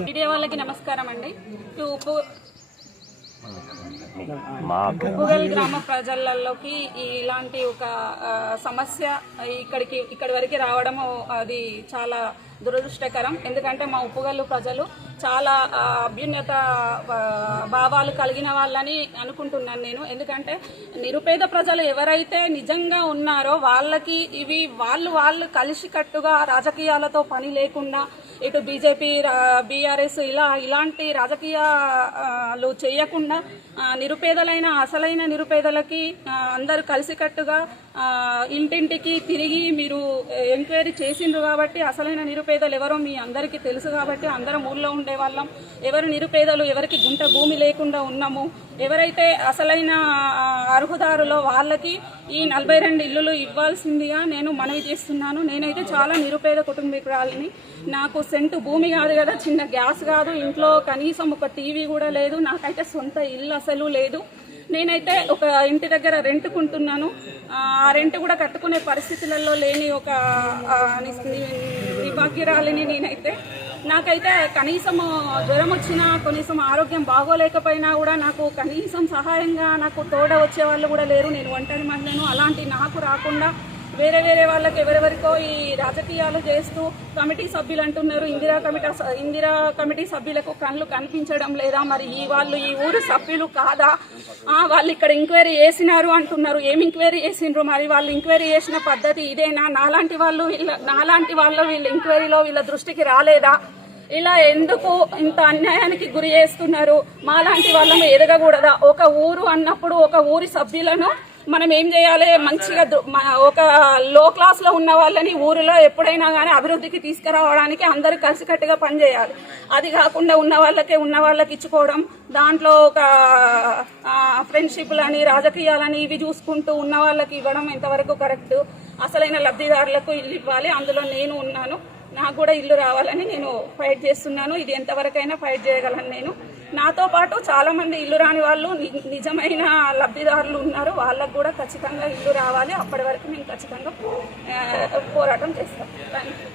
Media వాళ్ళకి నమస్కారం అండి. ఈ ఉప్పు ఉప్పుగల్ గ్రామ ప్రజలలోకి ఈ ఇలాంటి ఒక సమస్య ఇక్కడికి ఇక్కడి వరకు రావడము అది చాలా దురదృష్టకరం. ఎందుకంటే మా ఉప్పుగల్లు ప్రజలు చాలా అభ్యున్నత భావాలు కలిగిన వాళ్ళని అనుకుంటున్నాను నేను. ఎందుకంటే నిరుపేద ప్రజలు ఎవరైతే నిజంగా ఉన్నారో వాళ్ళకి ఇవి వాళ్ళు వాళ్ళు కలిసికట్టుగా రాజకీయాలతో పని లేకుండా ఇటు బీజేపీ బీఆర్ఎస్ ఇలా ఇలాంటి రాజకీయాలు చేయకుండా కాకుండా నిరుపేదలైన అసలైన నిరుపేదలకి అందరూ కలిసికట్టుగా ఇంటింటికి తిరిగి మీరు ఎంక్వైరీ చేసిండ్రు కాబట్టి అసలైన నిరుపేదలు ఎవరో మీ అందరికీ తెలుసు కాబట్టి అందరం ఊళ్ళో ఉండే వాళ్ళం ఎవరు నిరుపేదలు ఎవరికి గుంట భూమి లేకుండా ఉన్నాము. ఎవరైతే అసలైన అర్హుదారులో వాళ్ళకి ఈ నలభై రెండు ఇల్లులు ఇవ్వాల్సిందిగా నేను మనవి చేస్తున్నాను. నేనైతే చాలా నిరుపేద కుటుంబీకురాలని. నాకు సెంటు భూమి కాదు కదా చిన్న గ్యాస్ కాదు ఇంట్లో కనీసం ఒక టీవీ కూడా లేదు నాకైతే సొంత ఇల్లు అసలు లేదు. నేనైతే ఒక ఇంటి దగ్గర రెంట్కుంటున్నాను. ఆ రెంట్ కూడా కట్టుకునే పరిస్థితులలో లేని ఒక ఆ, నిభాగ్యురాలిని నేనైతే నాకైతే కనీసం జ్వరం వచ్చినా కనీసం ఆరోగ్యం బాగోలేకపోయినా కూడా నాకు కనీసం సహాయంగా నాకు తోడ వచ్చే వాళ్ళు కూడా లేరు. నేను ఒంటరి మహిళను. అలాంటి నాకు రాకుండా వేరే వేరే వాళ్ళకి ఎవరెవరికో ఈ రాజకీయాలు చేస్తూ కమిటీ సభ్యులు అంటున్నారు. ఇందిరా కమిటీ ఇందిరా కమిటీ సభ్యులకు కళ్ళు కనిపించడం లేదా మరి ఈ వాళ్ళు ఈ ఊరు సభ్యులు కాదా? వాళ్ళు ఇక్కడ ఎంక్వైరీ చేసినారు అంటున్నారు. ఏం ఎంక్వైరీ చేసిండ్రు? మరి వాళ్ళు ఎంక్వైరీ చేసిన పద్ధతి ఇదేనా? నాలాంటి వాళ్ళు వీళ్ళ నాలాంటి వాళ్ళు వీళ్ళ ఎంక్వైరీలో వీళ్ళ దృష్టికి రాలేదా? ఇలా ఎందుకు ఇంత అన్యాయానికి గురి చేస్తున్నారు? మాలాంటి వాళ్ళను ఎదగకూడదా? ఒక ఊరు అన్నప్పుడు ఒక ఊరి సభ్యులను మనం ఏం చేయాలి? మంచిగా ఒక లో క్లాస్లో ఉన్న వాళ్ళని ఊరిలో ఎప్పుడైనా కానీ అభివృద్ధికి తీసుకురావడానికి అందరూ కలిసికట్టుగా పనిచేయాలి అది కాకుండా ఉన్న వాళ్ళకే ఉన్న వాళ్ళకి ఇచ్చుకోవడం దాంట్లో ఒక ఫ్రెండ్షిప్లని రాజకీయాలని ఇవి చూసుకుంటూ ఉన్న వాళ్ళకి ఇవ్వడం ఎంతవరకు కరెక్ట్ అసలైన లబ్ధిదారులకు ఇల్లు ఇవ్వాలి. అందులో నేను ఉన్నాను. నాకు కూడా ఇల్లు రావాలని నేను ఫైట్ చేస్తున్నాను. ఇది ఎంతవరకైనా ఫైట్ చేయగలను నేను. నాతో పాటు చాలామంది ఇల్లు రాని వాళ్ళు నిజమైన లబ్ధిదారులు ఉన్నారు. వాళ్ళకు కూడా ఖచ్చితంగా ఇల్లు రావాలి. అప్పటి వరకు నేను ఖచ్చితంగా పోరాటం చేస్తాను థ్యాంక్ యూ